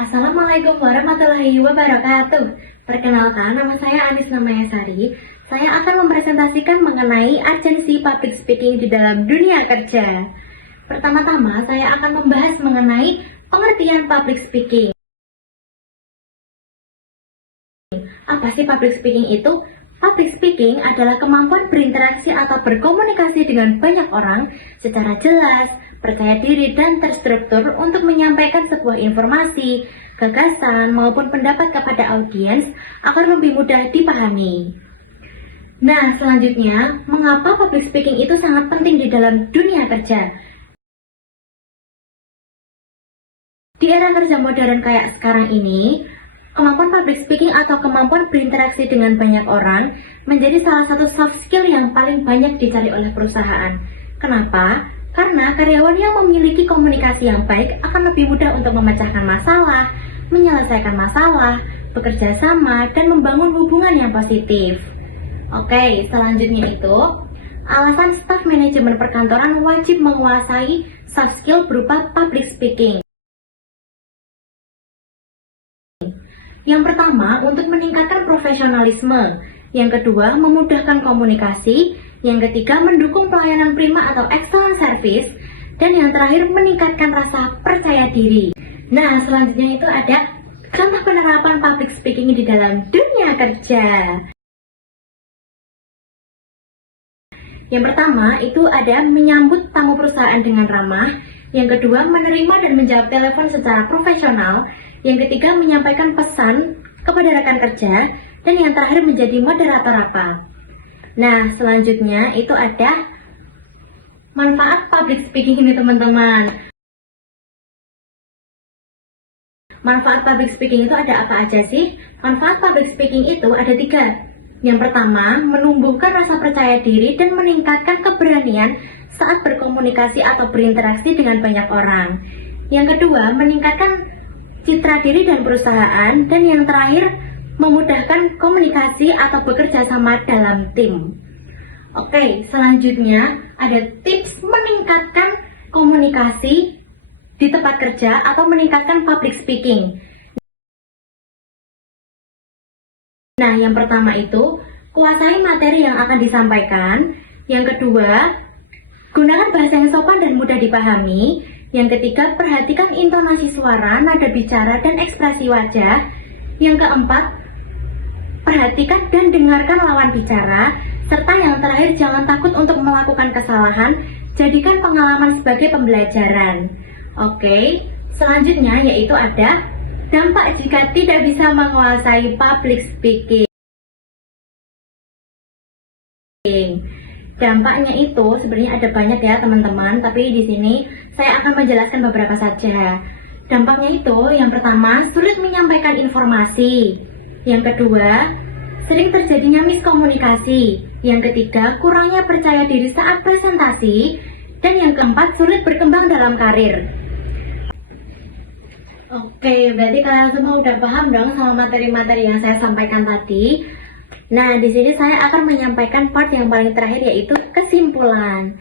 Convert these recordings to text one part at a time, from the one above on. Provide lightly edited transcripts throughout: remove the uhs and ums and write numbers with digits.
Assalamualaikum warahmatullahi wabarakatuh. Perkenalkan, nama saya Anis Namayasari. Saya akan mempresentasikan mengenai urgensi public speaking di dalam dunia kerja. Pertama-tama, saya akan membahas mengenai pengertian public speaking. Apa sih public speaking itu? Public speaking adalah kemampuan berinteraksi atau berkomunikasi dengan banyak orang secara jelas, percaya diri, dan terstruktur untuk menyampaikan sebuah informasi, gagasan, maupun pendapat kepada audiens agar lebih mudah dipahami. Nah, selanjutnya, mengapa public speaking itu sangat penting di dalam dunia kerja? Di era kerja modern kayak sekarang ini, kemampuan public speaking atau kemampuan berinteraksi dengan banyak orang menjadi salah satu soft skill yang paling banyak dicari oleh perusahaan. Kenapa? Karena karyawan yang memiliki komunikasi yang baik akan lebih mudah untuk memecahkan masalah, menyelesaikan masalah, bekerja sama, dan membangun hubungan yang positif. Oke, selanjutnya itu, alasan staf manajemen perkantoran wajib menguasai soft skill berupa public speaking. Yang pertama, untuk meningkatkan profesionalisme. Yang kedua, memudahkan komunikasi. Yang ketiga, mendukung pelayanan prima atau excellent service. Dan yang terakhir, meningkatkan rasa percaya diri. Nah, selanjutnya itu ada contoh penerapan public speaking di dalam dunia kerja. Yang pertama, itu ada menyambut tamu perusahaan dengan ramah. Yang kedua, menerima dan menjawab telepon secara profesional. Yang ketiga, menyampaikan pesan kepada rekan kerja. Dan yang terakhir, menjadi moderator rapat. Nah, selanjutnya itu ada manfaat public speaking ini, teman-teman. Manfaat public speaking itu ada apa aja sih? Manfaat public speaking itu ada 3. Yang pertama, menumbuhkan rasa percaya diri dan meningkatkan keberanian saat berkomunikasi atau berinteraksi dengan banyak orang. Yang kedua, meningkatkan citra diri dan perusahaan. Dan yang terakhir, memudahkan komunikasi atau bekerja sama dalam tim. Oke, selanjutnya ada tips meningkatkan komunikasi di tempat kerja atau meningkatkan public speaking. Nah, yang pertama itu, kuasai materi yang akan disampaikan. Yang kedua, gunakan bahasa yang sopan dan mudah dipahami. Yang ketiga, perhatikan intonasi suara, nada bicara, dan ekspresi wajah. Yang keempat, perhatikan dan dengarkan lawan bicara. Serta yang terakhir, jangan takut untuk melakukan kesalahan. Jadikan pengalaman sebagai pembelajaran. Oke, selanjutnya yaitu ada dampak jika tidak bisa menguasai public speaking. Dampaknya itu sebenarnya ada banyak ya teman-teman, tapi di sini saya akan menjelaskan beberapa saja. Dampaknya itu yang pertama, sulit menyampaikan informasi. Yang kedua, sering terjadinya miskomunikasi. Yang ketiga, kurangnya percaya diri saat presentasi. Dan yang keempat, sulit berkembang dalam karir. Oke, berarti kalian semua udah paham dong sama materi-materi yang saya sampaikan tadi. Nah, di sini saya akan menyampaikan part yang paling terakhir, yaitu kesimpulan.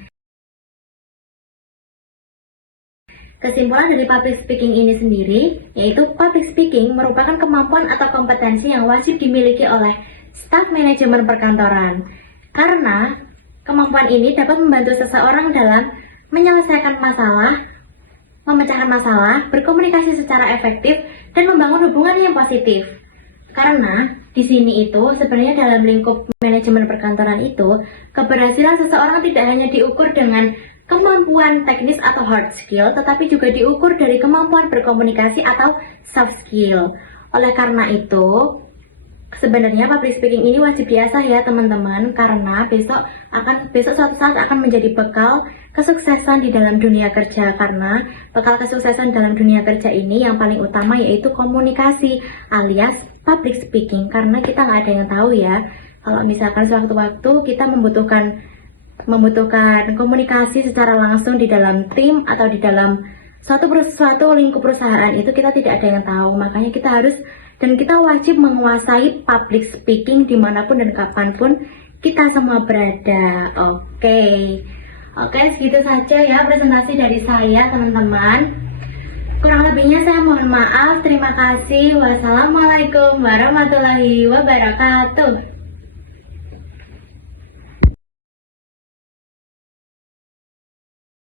Kesimpulan dari public speaking ini sendiri, yaitu public speaking merupakan kemampuan atau kompetensi yang wajib dimiliki oleh staf manajemen perkantoran. Karena kemampuan ini dapat membantu seseorang dalam menyelesaikan masalah, memecahkan masalah, berkomunikasi secara efektif, dan membangun hubungan yang positif. Karena di sini itu sebenarnya dalam lingkup manajemen perkantoran itu, keberhasilan seseorang tidak hanya diukur dengan kemampuan teknis atau hard skill, tetapi juga diukur dari kemampuan berkomunikasi atau soft skill. Oleh karena itu, sebenarnya public speaking ini wajib diasah ya teman-teman, karena besok suatu saat akan menjadi bekal kesuksesan di dalam dunia kerja. Karena bekal kesuksesan dalam dunia kerja ini yang paling utama yaitu komunikasi alias public speaking. Karena kita nggak ada yang tahu ya, kalau misalkan sewaktu-waktu kita membutuhkan komunikasi secara langsung di dalam tim atau di dalam suatu lingkup perusahaan, itu kita tidak ada yang tahu. Makanya kita harus dan kita wajib menguasai public speaking dimanapun dan kapanpun kita semua berada. Oke, segitu saja ya presentasi dari saya teman-teman. Kurang lebihnya saya mohon maaf. Terima kasih. Wassalamualaikum warahmatullahi wabarakatuh.